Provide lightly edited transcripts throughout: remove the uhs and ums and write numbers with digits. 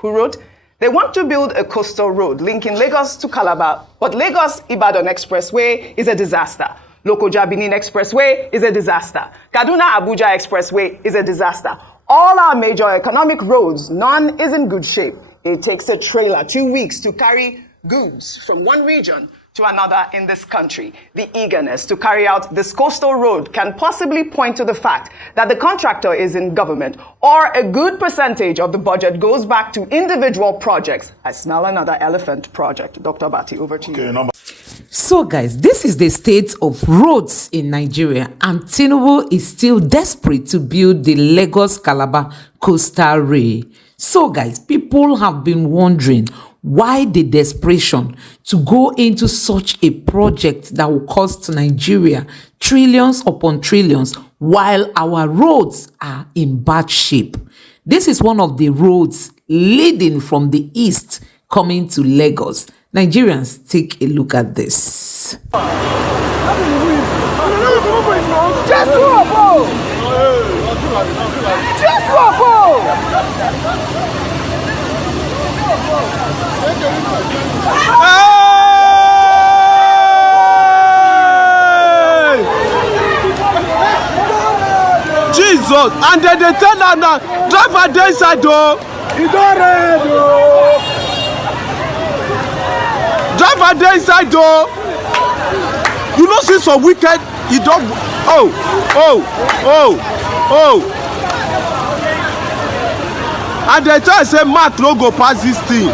who wrote, "They want to build a coastal road linking Lagos to Calabar, but Lagos-Ibadan Expressway is a disaster. Lokoja-Benin Expressway is a disaster. Kaduna-Abuja Expressway is a disaster. All our major economic roads, none is in good shape. It takes a trailer 2 weeks to carry goods from one region to another in this country. The eagerness to carry out this coastal road can possibly point to the fact that the contractor is in government, or a good percentage of the budget goes back to individual projects." I smell another elephant project. Dr. Bati, over to you. So guys, this is the state of roads in Nigeria, and Tinubu is still desperate to build the Lagos-Calabar coastal rail. So guys, people have been wondering why the desperation to go into such a project that will cost Nigeria trillions upon trillions while our roads are in bad shape. This is one of the roads leading from the east coming to Lagos. Nigerians, take a look at this. Jesus, and then they tell her now, driver dey inside though. Driver dey inside though. You know, see some wicked, he don't. And they tell say Mark no go pass this thing.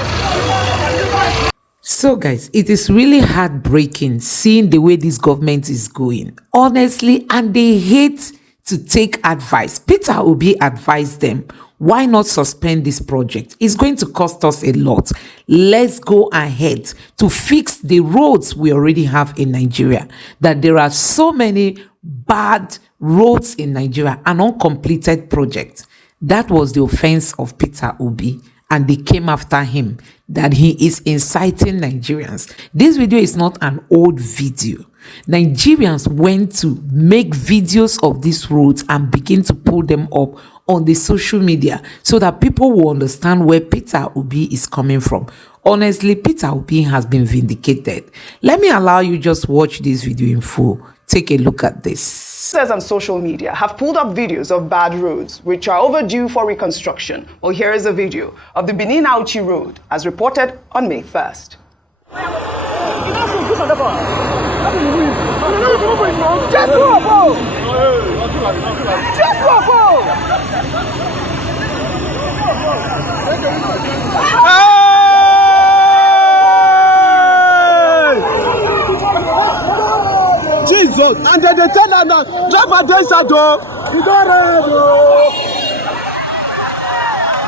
So guys, it is really heartbreaking seeing the way this government is going, honestly, and they hate to take advice. Peter Obi advised them, why not suspend this project? It's going to cost us a lot. Let's go ahead to fix the roads we already have in Nigeria. That there are so many bad roads in Nigeria, an uncompleted project. That was the offense of Peter Obi, and they came after him, that he is inciting Nigerians. This video is not an old video. Nigerians went to make videos of these roads and begin to put them up on the social media so that people will understand where Peter Obi is coming from. Honestly, Peter Obi has been vindicated. Let me allow you just watch this video in full. Take a look at this. Users on social media have pulled up videos of bad roads which are overdue for reconstruction. Well, here is a video of the Benin-Auchi Road as reported on May 1st. Jesus, and then they tell her now, driver dey inside though.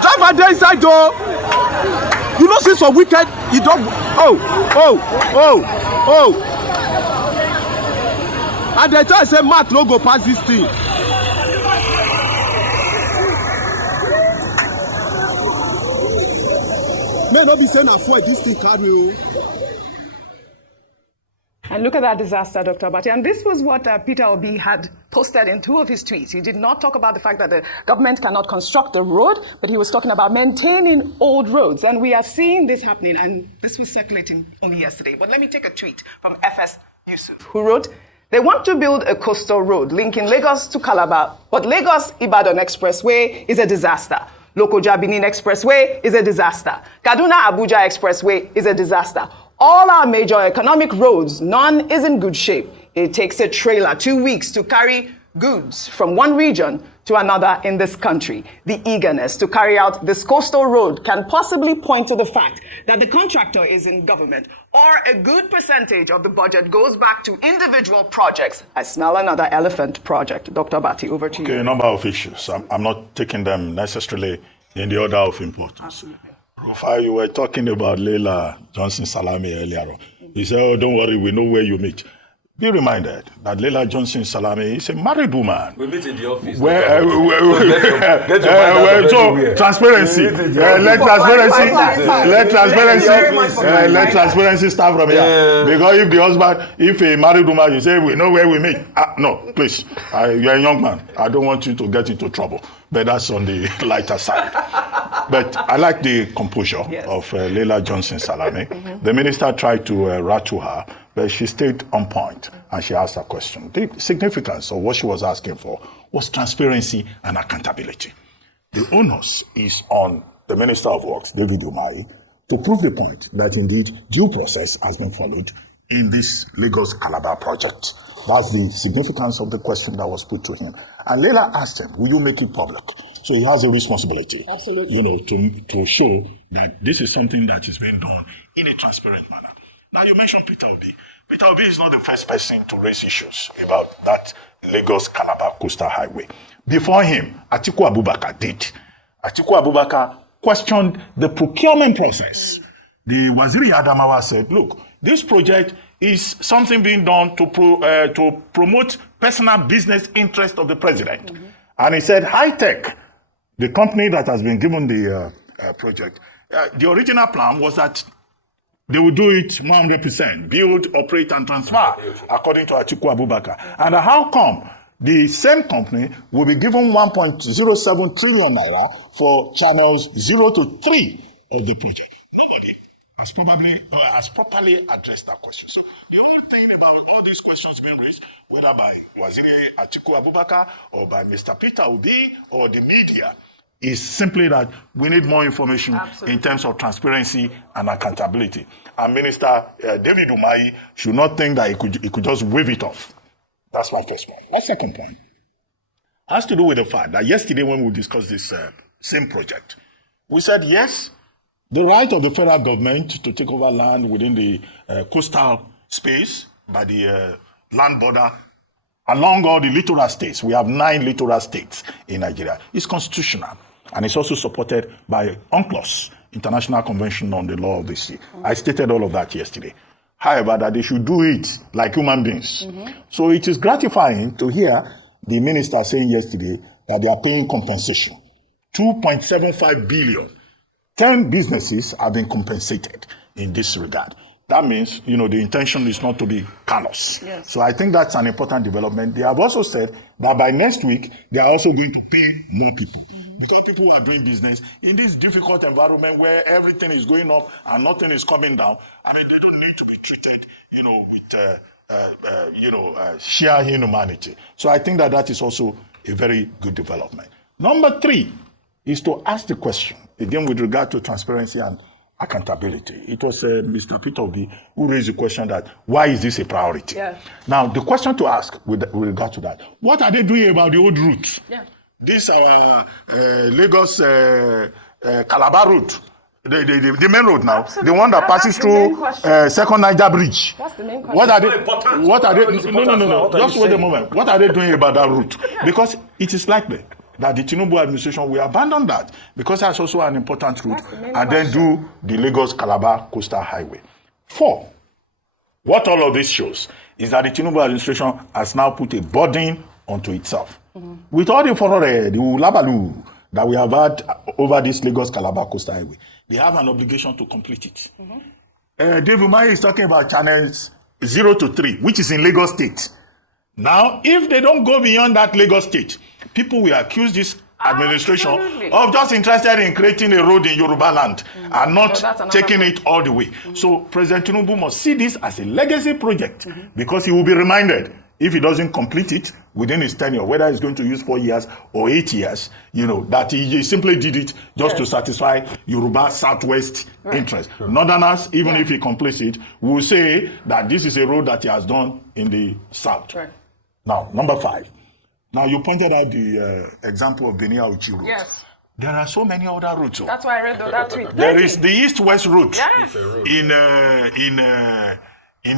Driver dey inside though. You know, see some wicked, he don't. And they tell say Mark no go pass this thing. May not be saying avoid this thing carry. And look at that disaster, Dr. Bati. And this was what Peter Obi had posted in 2 of his tweets. He did not talk about the fact that the government cannot construct the road, but he was talking about maintaining old roads. And we are seeing this happening, and this was circulating only yesterday. But let me take a tweet from FS Yusuf, who wrote, "They want to build a coastal road linking Lagos to Calabar, but Lagos-Ibadan Expressway is a disaster. Lokoja-Benin Expressway is a disaster. Kaduna-Abuja Expressway is a disaster. All our major economic roads, none is in good shape. It takes a trailer 2 weeks to carry goods from one region to another in this country. The eagerness to carry out this coastal road can possibly point to the fact that the contractor is in government, or a good percentage of the budget goes back to individual projects." I smell another elephant project. Dr. Bati, over to you. Okay, a number of issues. I'm not taking them necessarily in the order of importance. Absolutely. Rufai, you were talking about Leila Johnson Salami earlier on. He said, oh, don't worry, we know where you meet. Be reminded that Leila Johnson Salami is a married woman. We meet in the office. So transparency. Let transparency start from here. Because if the husband, if a married woman, you say we know where we meet. No, please. You're a young man. I don't want you to get into trouble. but that's on the lighter side. But I like the composure of Leila Johnson Salame. The minister tried to rattle her, but she stayed on point and she asked a question. The significance of what she was asking for was transparency and accountability. The onus is on the Minister of Works, David Umahi, to prove the point that indeed due process has been followed in this Lagos Calabar project. That's the significance of the question that was put to him. And Leila asked him, will you make it public? So he has a responsibility, to show that this is something that is being done in a transparent manner. Now you mentioned Peter Obi. Peter Obi is not the first person to raise issues about that Lagos Calabar Coastal Highway. Before him, Atiku Abubakar did. Atiku Abubakar questioned the procurement process. The Waziri Adamawa said, look, this project is something being done to promote personal business interest of the president. And he said, High Tech, the company that has been given the project, the original plan was that they will do it 100%, build, operate, and transfer, according to Atiku Abubakar. And how come the same company will be given 1.07 trillion naira for channels 0 to 3 of the project? Nobody has properly addressed that question. So the only thing about all these questions being raised, whether by Waziri Atiku Abubakar or by Mr. Peter Obi or the media, is simply that we need more information in terms of transparency and accountability. And Minister David Umahi should not think that he could just wave it off. That's my first point. My second point has to do with the fact that yesterday when we discussed this same project, we said, yes, the right of the federal government to take over land within the coastal space by the land border along all the littoral states. We have 9 littoral states in Nigeria. It's constitutional, and it's also supported by UNCLOS, International Convention on the Law of the Sea. I stated all of that yesterday. However, that they should do it like human beings. So it is gratifying to hear the minister saying yesterday that they are paying compensation. 2.75 billion. 10 businesses have been compensated in this regard. That means, the intention is not to be callous. Yes. So I think that's an important development. They have also said that by next week, they are also going to pay more people. Because people who are doing business in this difficult environment where everything is going up and nothing is coming down, they don't need to be treated, with sheer inhumanity. So I think that is also a very good development. Number 3 is to ask the question, again with regard to transparency and accountability. It was Mr. Peter Obi who raised the question that, why is this a priority? Yeah. Now, the question to ask with regard to that, what are they doing about the old route? Yeah. This Lagos Calabar route, the main road now, the one that passes through Second Niger Bridge. That's the main question. What are they? No. Just wait a moment. What are they doing about that route? Because it is likely that the Tinubu administration will abandon that, because that's also an important route, and then do the Lagos Calabar Coastal Highway. 4, what all of this shows is that the Tinubu administration has now put a burden onto itself. With all the furore, the ulabalu that we have had over this Lagos Calabar Coastal Highway, they have an obligation to complete it. David Umahi is talking about channels 0 to 3, which is in Lagos State. Now, if they don't go beyond that Lagos State, people will accuse this administration of just interested in creating a road in Yoruba land and not taking it all the way. So President Tinubu must see this as a legacy project, because he will be reminded, if he doesn't complete it within his tenure, whether he's going to use 4 years or 8 years, that he simply did it just to satisfy Yoruba Southwest interest. Northerners, even if he completes it, will say that this is a road that he has done in the South. Right. Now, number 5. Now, you pointed out the example of Benin Auchi route. Yes. There are so many other routes. That's why I read that tweet. There is the east-west route in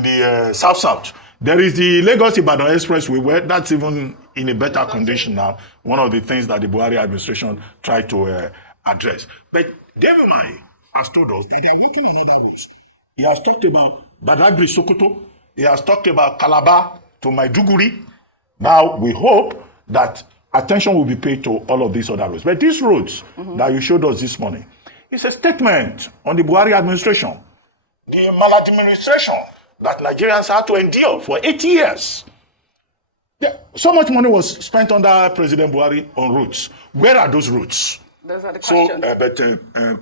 the south-south. There is the Lagos-Ibadan Expressway, where that's even in a better condition now. One of the things that the Buhari administration tried to address. But David Umahi has told us that they are working on other routes. He has talked about Badagry Sokoto. He has talked about Calabar to Maiduguri. Now, we hope that attention will be paid to all of these other roads. But these roads that you showed us this morning, it's a statement on the Buhari administration, the maladministration that Nigerians had to endure for 8 years. So much money was spent under President Buhari on roads. Where are those roads? Those are the So, questions.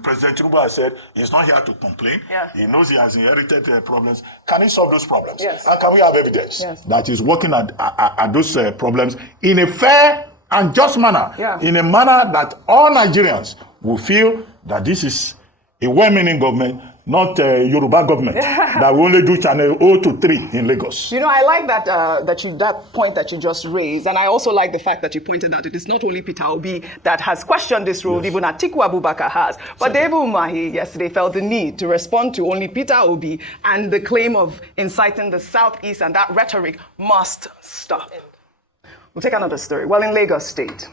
President Tinubu has said he's not here to complain. Yeah. He knows he has inherited problems. Can he solve those problems? Yes. And can we have evidence Yes. that he's working at those problems in a fair and just manner? Yeah. In a manner that all Nigerians will feel that this is a well-meaning government, not a Yoruba government that will only do channel 0 to 3 in Lagos. You know, I like that that point that you just raised, and I also like the fact that you pointed out it is not only Peter Obi that has questioned this road, even Atiku Abubakar has, but David Umahi yesterday felt the need to respond to only Peter Obi and the claim of inciting the Southeast, and that rhetoric must stop. We'll take another story. Well, in Lagos State,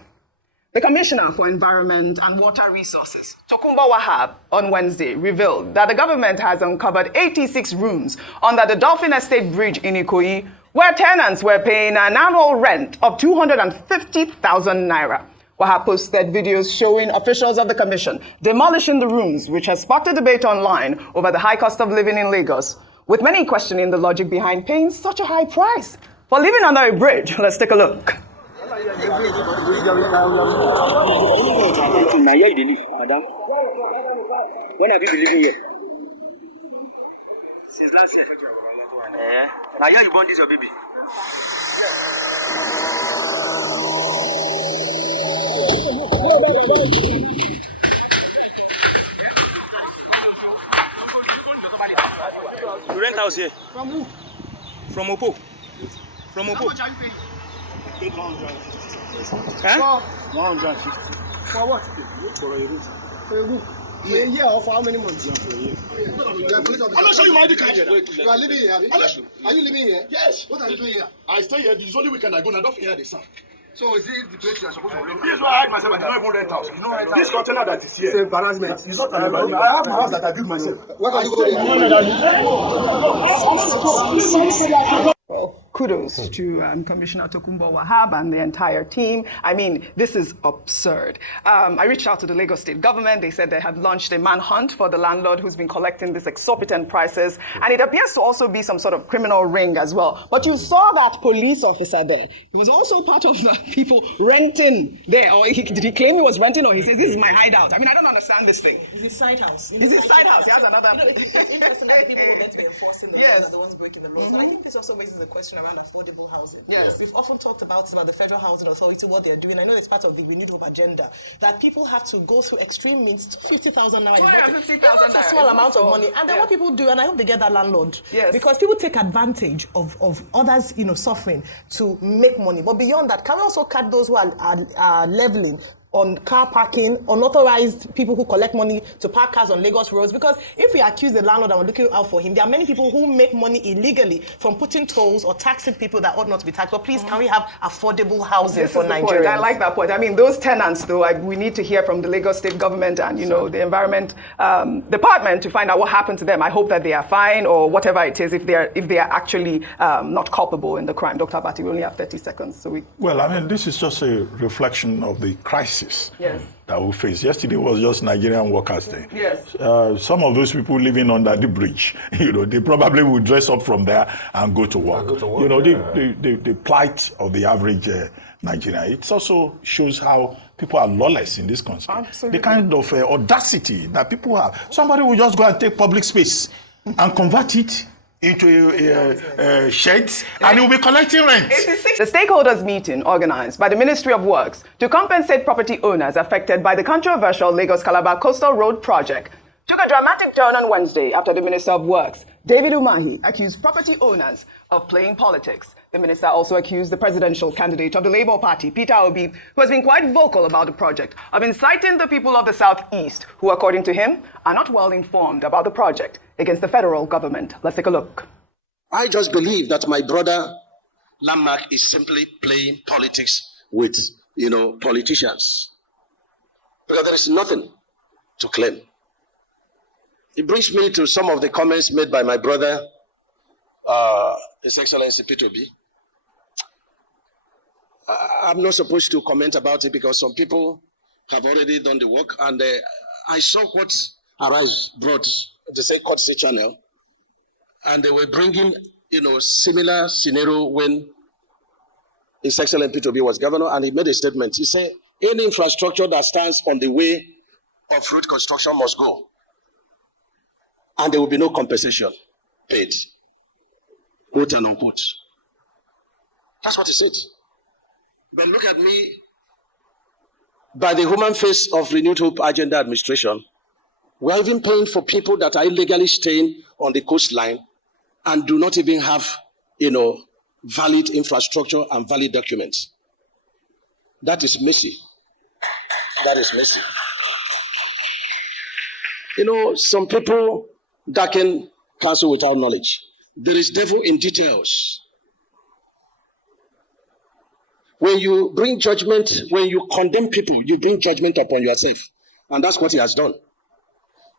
the Commissioner for Environment and Water Resources, Tokunbo Wahab, on Wednesday revealed that the government has uncovered 86 rooms under the Dolphin Estate Bridge in Ikoyi, where tenants were paying an annual rent of 250,000 naira. Wahab posted videos showing officials of the commission demolishing the rooms, which has sparked a debate online over the high cost of living in Lagos, with many questioning the logic behind paying such a high price for living under a bridge. Let's take a look. Now here you live, madam. When have you been living here? Since last year. Now here you born this your baby. You rent house here? From who? From Opo. From Opo. How much are you paying? 150. For what? For a roof. For a roof. For a year or for how many months? Yeah, for a year. I'm not sure you might be catching. You are living here? Are you living here? Yes. What are you doing here? I stay here. This is only weekend I go. I don't hear the sound. So is it the place you are supposed to live? This is why I hide myself. I do not even rent house. You know, this container that is here. It's embarrassment. It's not an embarrassment. I have my house that I built myself. Where are you going? Well, kudos to Commissioner Tokunbo Wahab and the entire team. I mean, this is absurd. I reached out to the Lagos State government. They said they have launched a manhunt for the landlord who's been collecting these exorbitant prices. And it appears to also be some sort of criminal ring as well. But you saw that police officer there. He was also part of the people renting there. Or did he claim he was renting, or he says, this is my hideout? I mean, I don't understand this thing. It's his side house. Is his side house? He has another... It's interesting that people who are meant to be enforcing the laws are the ones breaking the laws. And I think this also raises a question around affordable housing. Yes. We've often talked about the Federal Housing Authority, what they're doing. I know it's part of the renewed hope agenda, that people have to go through extreme means. 50,000 naira. 250,000 That's a small amount of money. And then what people do, and I hope they get that landlord. Yes. Because people take advantage of others, suffering to make money. But beyond that, can we also cut those who are leveling on car parking, unauthorized people who collect money to park cars on Lagos roads? Because if we accuse the landlord and we're looking out for him, there are many people who make money illegally from putting tolls or taxing people that ought not to be taxed. But please, can we have affordable housing for Nigerians? I like that point. I mean, those tenants, though, we need to hear from the Lagos State government and, the Environment Department to find out what happened to them. I hope that they are fine, or whatever it is, if they are actually not culpable in the crime. Dr. Abati, we only have 30 seconds. Well, I mean, this is just a reflection of the crisis that we face. Yesterday was just Nigerian Workers' Day. Yes. Some of those people living under the bridge, they probably will dress up from there and go to work. The plight of the average Nigerian. It also shows how people are lawless in this country. Absolutely. The kind of audacity that people have. Somebody will just go and take public space and convert it into sheds, and he will be collecting rent. The stakeholders meeting organized by the Ministry of Works to compensate property owners affected by the controversial Lagos-Calabar Coastal Road project took a dramatic turn on Wednesday after the Minister of Works, David Umahi, accused property owners of playing politics. The minister also accused the presidential candidate of the Labour Party, Peter Obi, who has been quite vocal about the project, of inciting the people of the Southeast, who, according to him, are not well informed about the project, against the federal government. Let's take a look. I just believe that my brother Landmark is simply playing politics with, politicians. Because there is nothing to claim. It brings me to some of the comments made by my brother, His Excellency Peter Obi. I'm not supposed to comment about it because some people have already done the work, and I saw what Arise brought, the Courtesy channel, and they were bringing, similar scenario when His Excellency Peter Obi was governor, and he made a statement. He said, any infrastructure that stands on the way of road construction must go. And there will be no compensation paid. Quote and unquote. That's what he said. But look at me. By the human face of Renewed Hope Agenda administration, we are even paying for people that are illegally staying on the coastline and do not even have, valid infrastructure and valid documents. That is messy. That is messy. Some people darken counsel without knowledge. There is devil in details. When you bring judgment, when you condemn people, you bring judgment upon yourself. And that's what he has done.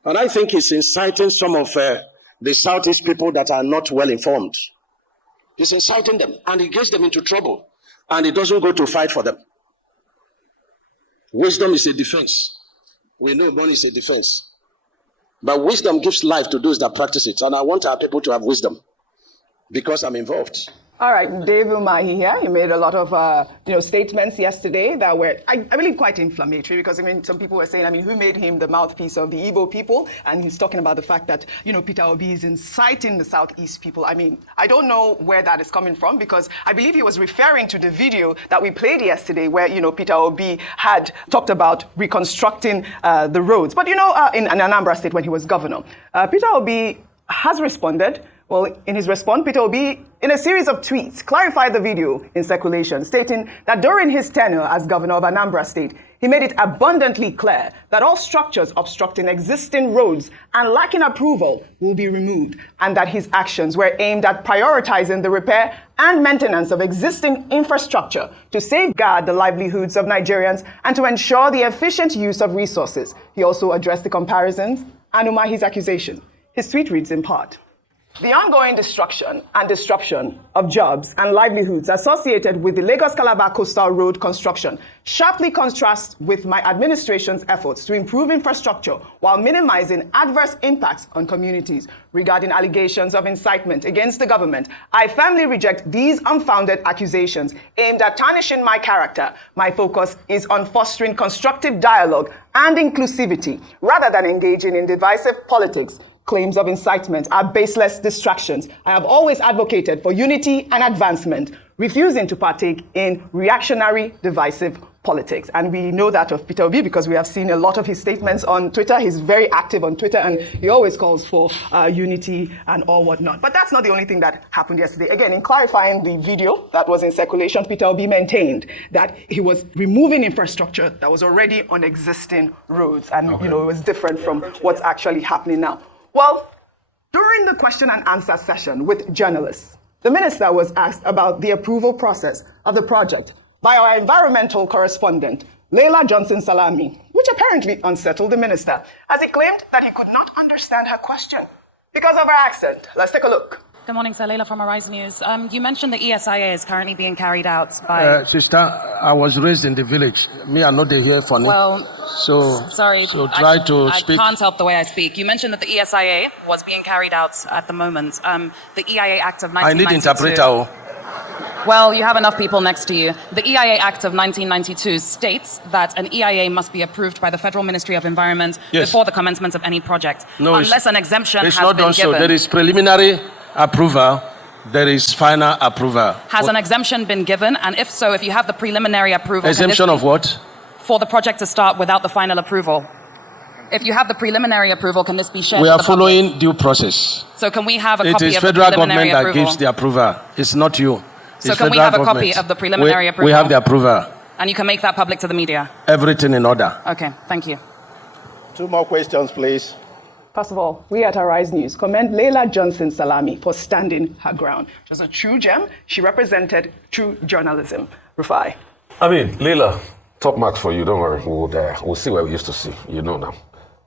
And I think he's inciting some of the Southeast people that are not well informed. He's inciting them, and he gets them into trouble, and he doesn't go to fight for them. Wisdom is a defense. We know money is a defense. But wisdom gives life to those that practice it. And I want our people to have wisdom because I'm involved. All right, Dave Umahi here. He made a lot of statements yesterday that were, I believe, quite inflammatory because, some people were saying, who made him the mouthpiece of the Igbo people? And he's talking about the fact that, Peter Obi is inciting the Southeast people. I don't know where that is coming from because I believe he was referring to the video that we played yesterday where, Peter Obi had talked about reconstructing the roads. But, in Anambra State when he was governor, Peter Obi has responded. Well, in his response, Peter Obi, in a series of tweets, clarified the video in circulation, stating that during his tenure as governor of Anambra State, he made it abundantly clear that all structures obstructing existing roads and lacking approval will be removed, and that his actions were aimed at prioritizing the repair and maintenance of existing infrastructure to safeguard the livelihoods of Nigerians and to ensure the efficient use of resources. He also addressed the comparisons and Umahi's accusation. His tweet reads in part: the ongoing destruction and disruption of jobs and livelihoods associated with the Lagos-Calabar Coastal Road construction sharply contrasts with my administration's efforts to improve infrastructure while minimizing adverse impacts on communities. Regarding allegations of incitement against the government, I firmly reject these unfounded accusations aimed at tarnishing my character. My focus is on fostering constructive dialogue and inclusivity rather than engaging in divisive politics. Claims of incitement are baseless distractions. I have always advocated for unity and advancement, refusing to partake in reactionary, divisive politics. And we know that of Peter Obi because we have seen a lot of his statements on Twitter. He's very active on Twitter and he always calls for unity and all whatnot. But that's not the only thing that happened yesterday. Again, in clarifying the video that was in circulation, Peter Obi maintained that he was removing infrastructure that was already on existing roads. And, it was different from what's actually happening now. Well, during the question and answer session with journalists, the minister was asked about the approval process of the project by our environmental correspondent, Leila Johnson-Salami, which apparently unsettled the minister, as he claimed that he could not understand her question because of her accent. Let's take a look. Good morning, sir. Leila from Arise News. You mentioned the ESIA is currently being carried out by... Sister, I was raised in the village. Me, I'm not here for me. Well, sorry. So try to speak. I can't help the way I speak. You mentioned that the ESIA was being carried out at the moment. The EIA Act of 1992... I need interpreter. Well, you have enough people next to you. The EIA Act of 1992 states that an EIA must be approved by the Federal Ministry of Environment before the commencement of any project, unless an exemption has been given. It's not done so. There is preliminary approval, there is final approval. Has an exemption been given? And if so, if you have the preliminary approval... Exemption of what? For the project to start without the final approval. If you have the preliminary approval, can this be shared We with are the following public? due process. So can we have a copy of the It is federal preliminary government approval? that gives the approval. It's not you. So can we have a copy of the preliminary approval? We have the approval. And you can make that public to the media? Everything in order. Okay, thank you. 2 more questions, please. First of all, we at Arise News commend Leila Johnson-Salami for standing her ground. She's a true gem. She represented true journalism. Rufai. Leila, top marks for you. Don't worry. We'll see what we used to see. Now.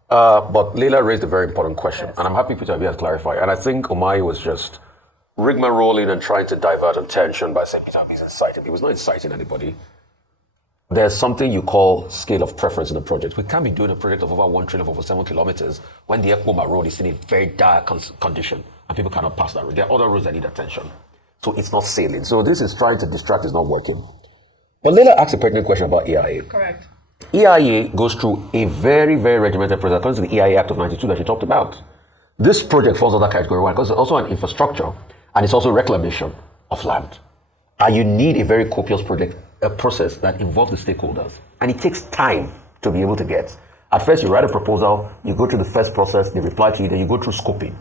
But Leila raised a very important question. And I'm happy Peter Obi has clarified. And I think Umahi was just rigmaroling and trying to divert attention by saying Peter Obi is inciting. He was not inciting anybody. There's something you call scale of preference in a project. We can't be doing a project of over 1 trillion over 7 kilometers when the Ekpoma road is in a very dire condition and people cannot pass that road. There are other roads that need attention. So it's not sailing. So this is trying to distract, it's not working. But Leila asked a pertinent question about EIA. Correct. EIA goes through a very, very regimented process according to the EIA Act of 92 that you talked about. This project falls under category 1 because it's also an infrastructure and it's also reclamation of land. And you need a very copious process that involves the stakeholders. And it takes time to be able to get. At first, you write a proposal, you go through the first process, they reply to you, then you go through scoping.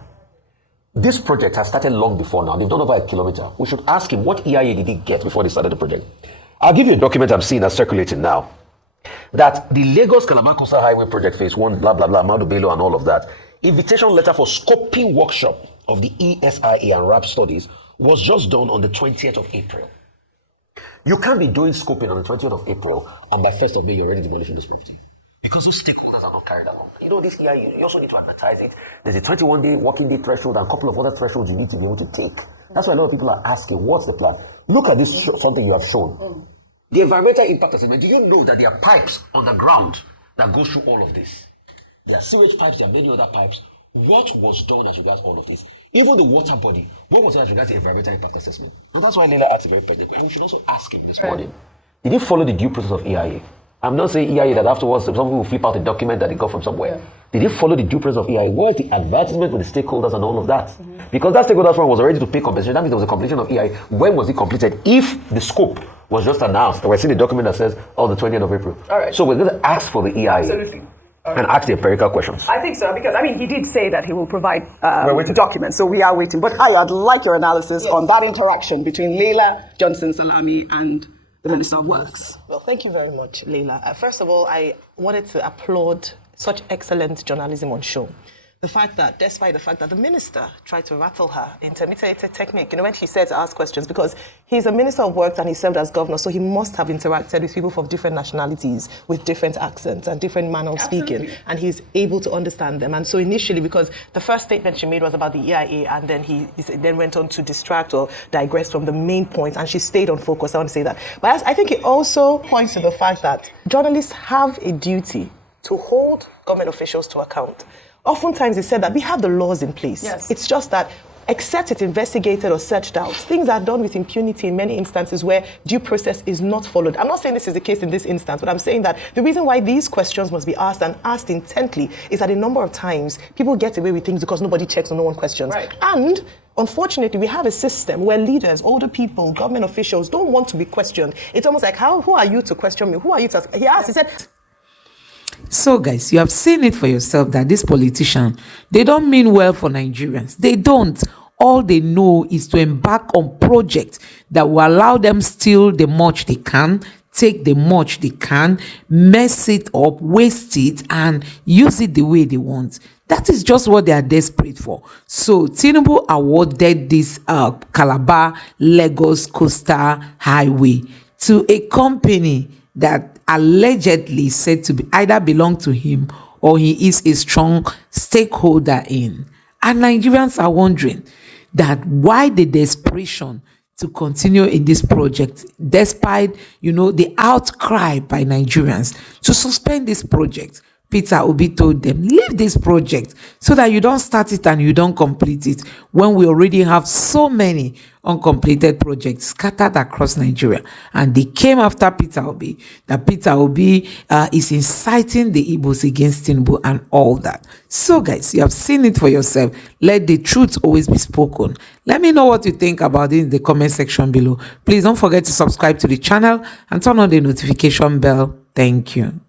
This project has started long before now. They've done over 1 kilometer. We should ask him what EIA did he get before they started the project. I'll give you a document I'm seeing that's circulating now. That the Lagos-Calabar Coastal Highway Project Phase 1, blah, blah, blah, Madu Bello and all of that, invitation letter for scoping workshop of the ESIA and RAP studies was just done on the 20th of April. You can't be doing scoping on the 20th of April and by 1st of May you're already demolishing this property. Because those stakeholders are not carried along. You know, this EIA, you also need to advertise it. There's a 21-day working day threshold and a couple of other thresholds you need to be able to take. That's why a lot of people are asking, what's the plan? Look at this something you have shown. The environmental impact assessment, do you know that there are pipes underground that go through all of this? There are sewage pipes, there are many other pipes. What was done as regards all of this? Even the water body, what was done as regards the environmental impact assessment? And that's why Leila asked a very pertinent question. We should also ask him this morning. Did he follow the due process of EIA? I'm not saying EIA that afterwards some people will flip out a document that they got from somewhere. Did he follow the due process of EIA? What was the advertisement with the stakeholders and all of that? Because that stakeholders forum was already to pay compensation. That means there was a completion of EIA. When was it completed? If the scope was just announced, we're seeing the document that says, the 20th of April. All right. So we're going to ask for the EIA. Absolutely. And ask the empirical questions. I think so, because, he did say that he will provide documents, so we are waiting. But I'd like your analysis on that interaction between Leila Johnson-Salami and the Minister of Works. Well, thank you very much, Leila. First of all, I wanted to applaud such excellent journalism on show. The fact that, despite the fact that the minister tried to rattle her intermediate technique, when she said to ask questions, because he's a minister of works and he served as governor, so he must have interacted with people from different nationalities, with different accents and different manner of speaking, and he's able to understand them. And so initially, because the first statement she made was about the EIA, and then he then went on to distract or digress from the main point, and she stayed on focus. I want to say that. But I think it also points to the fact that journalists have a duty to hold government officials to account. Oftentimes it's said that we have the laws in place. Yes. It's just that except it's investigated or searched out, things are done with impunity in many instances where due process is not followed. I'm not saying this is the case in this instance, but I'm saying that the reason why these questions must be asked and asked intently is that a number of times people get away with things because nobody checks or no one questions. Right. And unfortunately, we have a system where leaders, older people, government officials don't want to be questioned. It's almost like, who are you to question me? Who are you to ask? He asked, he said... So guys, you have seen it for yourself that this politician, they don't mean well for Nigerians. They don't. All they know is to embark on projects that will allow them steal the much they can, take the much they can, mess it up, waste it, and use it the way they want. That is just what they are desperate for. So Tinubu awarded this Calabar-Lagos Coastal Highway to a company that allegedly said to be either belong to him or he is a strong stakeholder in. And Nigerians are wondering that why the desperation to continue in this project, despite, the outcry by Nigerians to suspend this project. Peter Obi told them, leave this project so that you don't start it and you don't complete it when we already have so many uncompleted projects scattered across Nigeria. And they came after Peter Obi, that Peter Obi is inciting the Igbos against Tinubu and all that. So guys, you have seen it for yourself. Let the truth always be spoken. Let me know what you think about it in the comment section below. Please don't forget to subscribe to the channel and turn on the notification bell. Thank you.